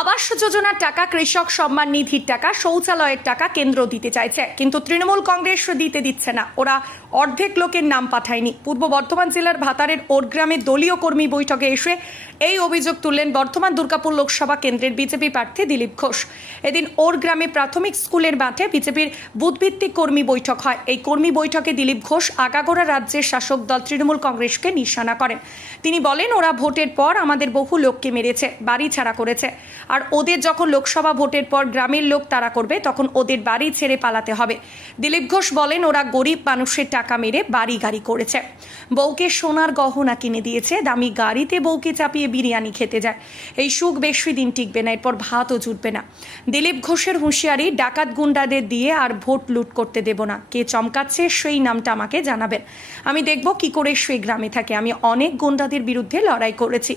আবাস যোজনার টাকা, কৃষক সম্মান নিধির টাকা, শৌচালয়ের টাকা কেন্দ্র দিতে চাইছে, কিন্তু তৃণমূল কংগ্রেস দিতে দিচ্ছে না। ওরা অর্ধেক লোকের নাম পাঠায়নি। পূর্ব বর্ধমান জেলার ভাতারের ওরগ্রামে দলীয় কর্মী বৈঠকে এসে এই অভিযোগ তুললেন বর্ধমান দুর্গাপুর লোকসভা কেন্দ্রের বিজেপি প্রার্থী দিলীপ ঘোষ। এদিন ওরগ্রামে প্রাথমিক স্কুলের মাঠে বিজেপির বুথভিত্তিক কর্মী বৈঠক হয়। এই কর্মী বৈঠকে দিলীপ ঘোষ আগাগোড়া রাজ্যের শাসক দল তৃণমূল কংগ্রেসকে নিশানা করেন। তিনি বলেন, ওরা ভোটের পর আমাদের বহু লোককে মেরেছে, বাড়ি ছাড়া করেছে, আর ওদের যখন লোকসভা ভোটের পর গ্রামের লোক তাড়া করবে তখন ওদের বাড়ি ছেড়ে পালাতে হবে। দিলীপ ঘোষ বলেন, ওরা গরিব মানুষের টাকা মেরে বাড়ি গাড়ি করেছে, বউকে সোনার গহনা কিনে দিয়েছে, দামি গাড়িতে বউকে চাপিয়ে বিরিয়ানি খেতে যায়। এই সুখ বেশি দিন টিকবে না, এরপর ভাতও জুটবে না। দিলীপ ঘোষের হুঁশিয়ারি, ডাকাত গুন্ডাদের দিয়ে আর ভোট লুট করতে দেব না। কে চমকাচ্ছে সেই নামটা আমাকে জানাবেন, আমি দেখব কি করে সেই গ্রামে থাকে। আমি অনেক গুন্ডাদের বিরুদ্ধে লড়াই করেছি,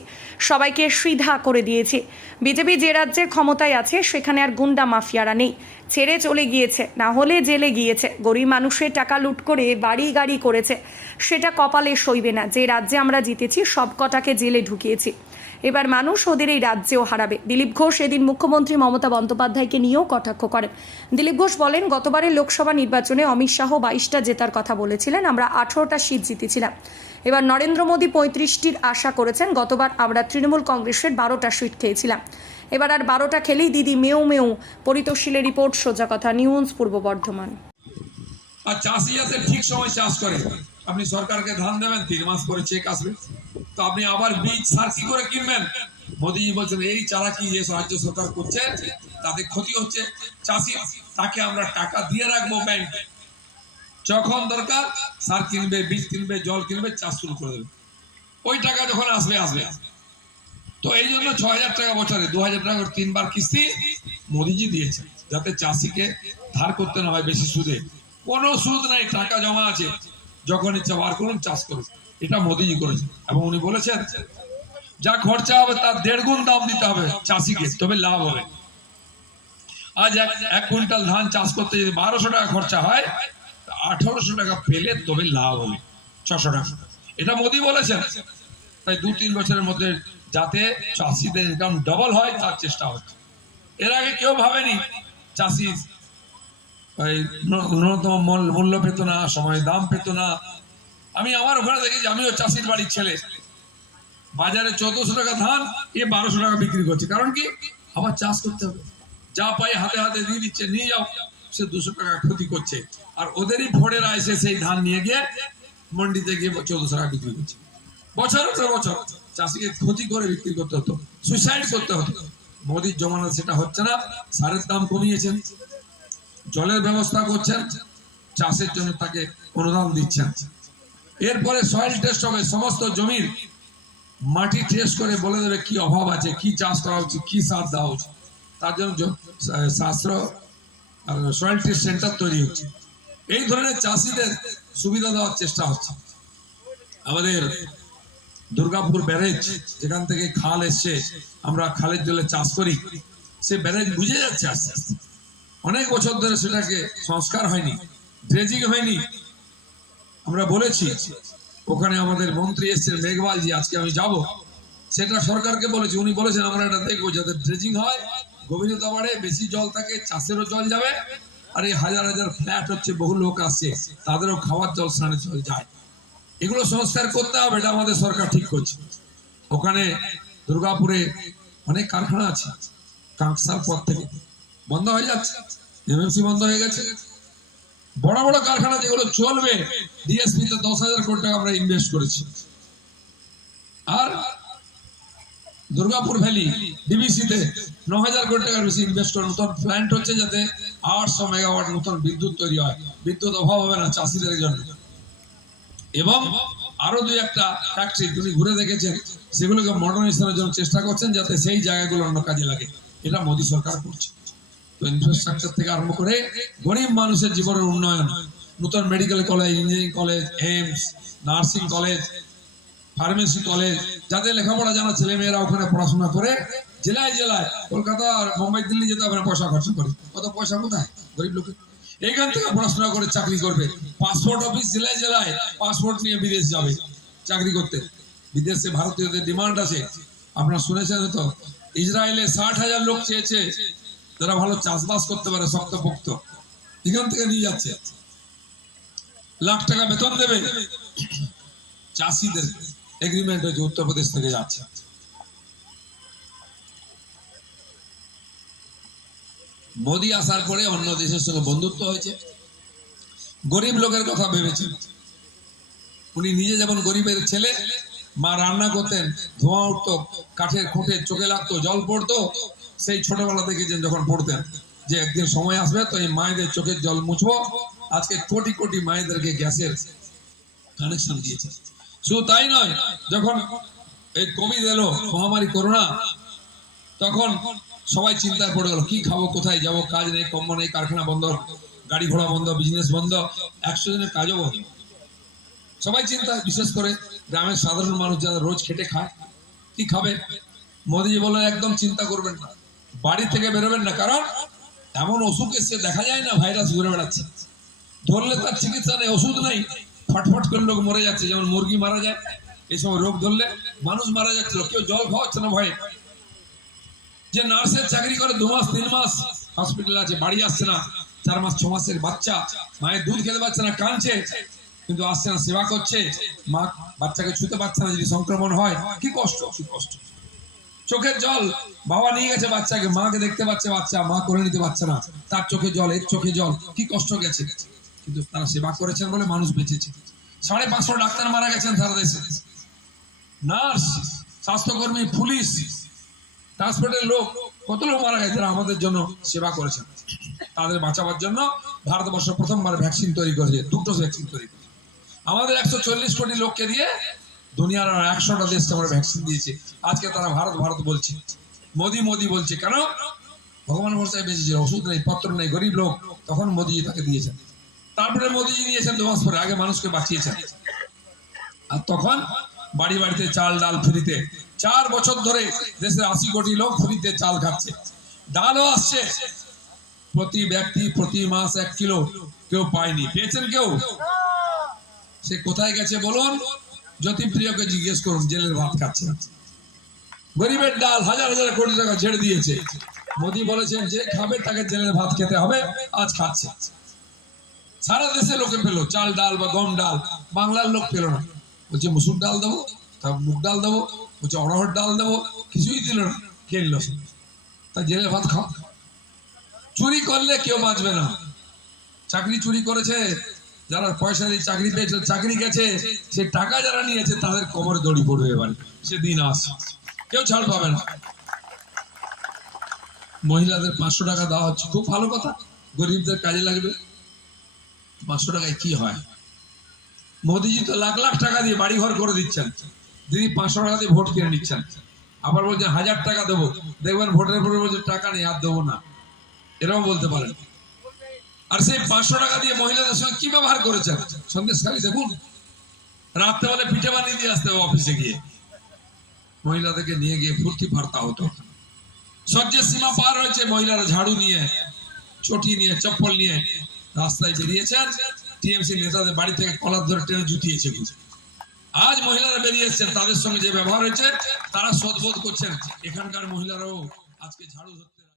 সবাইকে সিধা করে দিয়েছি। বিজেপি যে রাজ্যের ক্ষমতায় আছে সেখানে আর গুন্ডা মাফিয়ারা নেই, ছেড়ে চলে গিয়েছে, না হলে জেলে গিয়েছে। গরিব মানুষের টাকা লুট করে বাড়ি গাড়ি করেছে, সেটা কপালে সইবে না। যে রাজ্যে আমরা জিতেছি সব কটাকে জেলে ঢুকিয়েছি, এবার মানুষ ওদের এই রাজ্যেও হারাবে। দিলীপ ঘোষ এদিন মুখ্যমন্ত্রী মমতা বন্দ্যোপাধ্যায়কে নিয়েও কটাক্ষ করেন। দিলীপ ঘোষ বলেন, গতবারের লোকসভা নির্বাচনে অমিত শাহ 22টা জেতার কথা বলেছিলেন, আমরা 18টা সিট জিতেছিলাম। এবার নরেন্দ্র মোদী 35টির আশা করেছেন, গতবার আমরা তৃণমূল কংগ্রেসের 12টা সিট খেয়েছিলাম, এবার আর 12টা খেলেই দিদি মেউ মেউ। পরিতোষীলের রিপোর্ট, সোজা কথা নিউজ, পূর্ব বর্ধমান। আর চাষি যাতে ঠিক সময় চাষ করে, আপনি সরকারকে ধান দেবেন, 3 মাস পরে চেক আসবে, তো আপনি আবার বীজ সার কি করে কিনবেন? মোদীজি বলছেন এই চালাকি যে রাজ্য সরকার করছে তাতে ক্ষতি হচ্ছে চাষি, তাকে আমরা টাকা দিয়ে রাখবো ব্যাংকে, যখন দরকার সার কিনবে, বীজ কিনবে, জল কিনবে, চাষ শুরু করে দেবে, ওই টাকা যখন আসবে আসবে। তো এই জন্য 6,000 টাকা বছরে, 2,000 টাকা করে 3 বার কিস্তি মোদীজি দিয়েছে, যাতে চাষিকে ধার করতে না হয় বেশি সুদে। কোনো সুদ নাই, টাকা জমা আছে, যখন ইচ্ছা বার করুন, চাষ করুন। এটা মোদীজি করেছে, এবং উনি বলেছেন যা খরচা হবে তার 1.5 গুণ দাম দিতে হবে চাষিকে, তবে লাভ হবে। আজ 1 কুইন্টাল ধান চাষ করতে যদি 1200 টাকা খরচা হয়, 1800 টাকা পেলে তবে লাভ হবে 600 টাকা। এটা মোদী বলেছেন। তাই 2-3 বছরের মধ্যে যাতে চাষিদের ইনকাম ডবল হয় তার চেষ্টা হচ্ছে। এর আগে কেউ ভাবেনি চাষি ন্যূনতম মূল্য পেত না, সময় দাম পেত না। আমি আমার ওখানে দেখেছি, আমিও চাষির বাড়ির ছেলে, বাজারে 1400 টাকা ধান, 1200 টাকা বিক্রি করছে। কারণ কি? আবার চাষ করতে হবে, যা পাই হাতে হাতে দিয়ে দিচ্ছে, নিয়ে যাও, সে 200 টাকা ক্ষতি করছে। আর ওদেরই ভোরেরা এসে সেই ধান নিয়ে গিয়ে মন্ডিতে গিয়ে 1400 টাকা বিক্রি করছে। বছরের পর বছর চাষিকে ক্ষতি করে বিক্রি করতে হতো, সুইসাইড করতে হতো। মোদির জমানা সেটা হচ্ছে না। সারের দাম কমিয়েছেন, জলের ব্যবস্থা করছেন, চাষের জন্য তাকে অনুদান দিচ্ছেন। এরপরে সয়েল টেস্ট হবে, সমস্ত জমির মাটি টেস্ট করে বলে দেবে কি অভাব আছে, কি চাষ করা উচিত, কি সার দেওয়া উচিত। তার জন্য শাস্ত্র আর সয়েল টেস্ট সেন্টার তৈরি হচ্ছে। এই ধরনের চাষিদের সুবিধা দেওয়ার চেষ্টা হচ্ছে। আমাদের দুর্গাপুর ব্যারেজ, যেখান থেকে খাল এসছে, আমরা খালের জলে চাষ করি, সে ব্যারেজ বুঝে যাচ্ছে আস্তে আস্তে। অনেক বছর ধরে সেটাকে সংস্কার হয়নি, ড্রেজিং হয়নি। আমরা বলেছি, ওখানে আমাদের মন্ত্রী এসছেন মেঘবালজি, আজকে আমি যাব, সেটা সরকারকে বলেছি। উনি বলেছেন আমরা এটা দেখবো যাতে ড্রেজিং হয়, গভীরতা বাড়ে, বেশি জল থাকে, চাষেরও জল যাবে, আর এই হাজার হাজার ফ্ল্যাট হচ্ছে, বহু লোক আসছে, তাদেরও খাওয়ার জল, স্নানের জল যায়। এগুলো সংস্কার করতে হবে, এটা আমাদের সরকার ঠিক করছে। ওখানে দুর্গাপুরে অনেক কারখানা আছে, কাঁকসার পর থেকে বন্ধ হয়ে যাচ্ছে, এমএমসি বন্ধ হয়ে গেছে। বড় বড় কারখানা যেগুলো চলবে, ডিএসপি তে 10,000 কোটি টাকা আমরা ইনভেস্ট করেছি। আর দুর্গাপুর ভ্যালি ডিবিসি তে 9,000 কোটি টাকার বেশি ইনভেস্ট করে নতুন প্ল্যান্ট হচ্ছে, যাতে 800 মেগাওয়াট নতুন বিদ্যুৎ তৈরি হয়। বিদ্যুৎ অভাব হবে না চাষিদের জন্য। এবং আরো 2-1টা ফ্যাক্টরি তিনি ঘুরে দেখেছেন, সেগুলোকে মডার্নাইজেশনের জন্য চেষ্টা করছেন, যাতে সেই জায়গাগুলো অন্য কাজে লাগে। এটা মোদী সরকার করছে। তো ইনফ্রাস্ট্রাকচার থেকে আরম্ভ করে গরিব মানুষের জীবনের উন্নয়ন, নতুন medical college, engineering college, AIIMS, nursing college, pharmacy college, যাদের লেখাপড়া জানা ছেলে মেয়েরা ওখানে পড়াশোনা করে জেলায় জেলায়, কলকাতা আর মুম্বাই দিল্লি যেতে হবে না, পয়সা খরচ করে। কত পয়সা কোথায় গরিব লোকের? এখান থেকে পড়াশোনা করে চাকরি করবে। পাসপোর্ট অফিস জেলায় জেলায়, পাসপোর্ট নিয়ে বিদেশ যাবে চাকরি করতে। বিদেশে ভারতীয়দের ডিমান্ড আছে, আপনারা শুনেছেন তো, ইসরায়েলে 60,000 লোক চেয়েছে যারা ভালো চাষবাস করতে পারে, শক্তপোক্ত, এখান থেকে নিয়ে যাচ্ছে। লাখ টাকা বেতন দেবে চাষিদের, এগ্রিমেন্ট হয়েছে, উত্তরপ্রদেশ থেকে যাচ্ছে। মোদি আসার পরে অন্য দেশের সঙ্গে বন্ধুত্ব হয়েছে, গরিব লোকের কথা ভেবেছে। উনি নিজে যেমন গরিবের ছেলে, মা রান্না করতেন, ধোঁয়া উঠতো, কাঠের খুঁটে চোখে লাগতো, জল পড়তো, সেই ছোটবেলা থেকে যখন পড়তেন যে একদিন সময় আসবে তো এই মায়েদের চোখের জল মুছবো। আজকে কোটি কোটি মায়েদেরকে গ্যাসের কানেকশন দিয়েছে। শুধু তাই নয়, যখন এই কোভিড এলো, মহামারী করোনা, তখন সবাই চিন্তায় পড়ে গেল কি খাবো, কোথায় যাব, কাজ নেই, কর্ম নেই, কারখানা বন্ধ, গাড়ি ঘোড়া বন্ধ, বিজনেস বন্ধ, 100 জনের কাজও বন্ধ। সবাই চিন্তা, বিশেষ করে গ্রামের সাধারণ মানুষ যারা রোজ খেটে খায়, কি খাবে। মোদীজি বললেন একদম চিন্তা করবেন না, বাড়ি থেকে বেরোবেন না, কারণ এমন অসুখ এসছে, দেখা যায় না ভাইরাস ঘুরে বেড়াচ্ছে, ধরলে তার চিকিৎসা নেই, ওষুধ নেই, ফটফট করে লোক মরে যাচ্ছে, যেমন মুরগি মারা যায়, এই সময় রোগ ধরলে মানুষ মারা যাচ্ছিল, কেউ জল খাওয়াচ্ছে না ভয়ে। যে নার্সের চাকরি করে 2 মাস 3 মাস হসপিটাল আছে, বাড়ি আসছে না, 4 মাস 6 মাসের বাচ্চা, মায়ের দুধ খেতে পারছে না, কাঁদছে, কিন্তু আসছে না, সেবা করছে, মা বাচ্চাকে ছুতে পারছে না, যদি সংক্রমণ হয় কি কষ্ট, কি কষ্ট। চোখের জল, বাবা নিয়ে গেছে বাচ্চাকে, মাকে দেখতে পাচ্ছে বাচ্চা, মা করে নিতে পারছে না, তার চোখে জল, এর চোখে জল, কি কষ্ট গেছে, কিন্তু তারা সেবা করেছেন বলে মানুষ বেঁচেছে। 550 ডাক্তার মারা গেছেন সারা দেশে, নার্স, স্বাস্থ্যকর্মী, পুলিশ, ট্রান্সপোর্টের লোক, কত লোক মারা গেছে, আমাদের জন্য সেবা করেছেন। তাদের বাঁচাবার জন্য ভারতবর্ষ প্রথমবার ভ্যাকসিন তৈরি করেছে, 2টো ভ্যাকসিন তৈরি করেছে। আমাদের 140 কোটি লোককে দিয়ে দুনিয়ার 100টা দেশ আমরা ভ্যাকসিন দিয়েছে। আজকে তারা ভারত ভারত বলছে, মোদি মোদি বলছে, কেন? ভগবান ভরসায় বেঁচেছে, ওষুধ নেই, পত্র নেই, গরিব লোক, তখন মোদিজি তাকে দিয়েছেন। তারপরে মোদিজি দিয়েছেন 2 মাস পরে, আগে মানুষকে বাঁচিয়েছেন। আর তখন বাড়ি বাড়িতে চাল ডাল ফ্রিতে, 4 বছর ধরে দেশের 80 কোটি লোক ফ্রিতে চাল খাচ্ছে, ডালও আসছে, প্রতি ব্যক্তি প্রতি মাস 1 কিলো, কেউ পায়নি, পেয়েছেন কেউ? সে কোথায় গেছে বলুন? জ্যোতিপ্রিয়কে জিজ্ঞেস করুন, জেলের ভাত খাচ্ছে। গরিবের ডাল হাজার হাজার কোটি টাকা ছেড়ে দিয়েছে, মোদি বলেছেন যে খাবে তাকে জেলের ভাত খেতে হবে, আজ খাচ্ছে। সারা দেশে লোকে পেলো চাল ডাল বা গম ডাল, বাংলার লোক পেলো না, বলছে মসুর ডাল দেবো, তারপর মুগ ডাল দেবো, বলছে অড়হর ডাল দেবো, কিছুই দিল না, খেললো তা জেলের ভাত খাও। চুরি করলে কেউ বাঁচবে না, চাকরি চুরি করেছে যারা, পয়সা দিয়ে চাকরি পেয়েছে, চাকরি গেছে, সে টাকা যারা নিয়েছে তাদের কোমরে দড়ি পড়বে, এবারে সেদিন আসে, কেউ ছাড় পাবে না। মহিলাদের 500 টাকা দেওয়া হচ্ছে, খুব ভালো কথা, গরিবদের কাজে লাগবে। 500 টাকায় কি হয়? মোদিজি তো লাখ লাখ টাকা দিয়ে বাড়ি ঘর করে দিচ্ছেন, দিদি 500 টাকা দিয়ে ভোট কিনে নিচ্ছেন, আবার বলছেন 1000 টাকা দেবো, দেখবেন ভোটের পরে বলছে টাকা নেই, আর দেবো না, এরকম বলতে পারেন। আর সেই 500 টাকা দিয়ে মহিলাদের সঙ্গে কি ব্যবহার করেছেন? সন্দেশখালী দেখুন, রাত্রে বেলা পিঠে বানিয়ে দিয়ে আসতে হবে অফিসে গিয়ে, মহিলাদেরকে নিয়ে গিয়ে ফুর্তি ফার্তা হতো। সহ্যের সীমা পার হয়েছে, মহিলারা ঝাড়ু নিয়ে, চটি নিয়ে, চপ্পল নিয়ে রাস্তায় বেরিয়েছেন, টিএমসি নেতাদের বাড়ি থেকে কলার ধরে টেনে জুতিয়েছে। আজ মহিলারা বেরিয়ে এসছেন, তাদের সঙ্গে যে ব্যবহার হয়েছে তারা শোধবোধ করছেন, এখানকার মহিলারাও আজকে ঝাড়ু ধরতে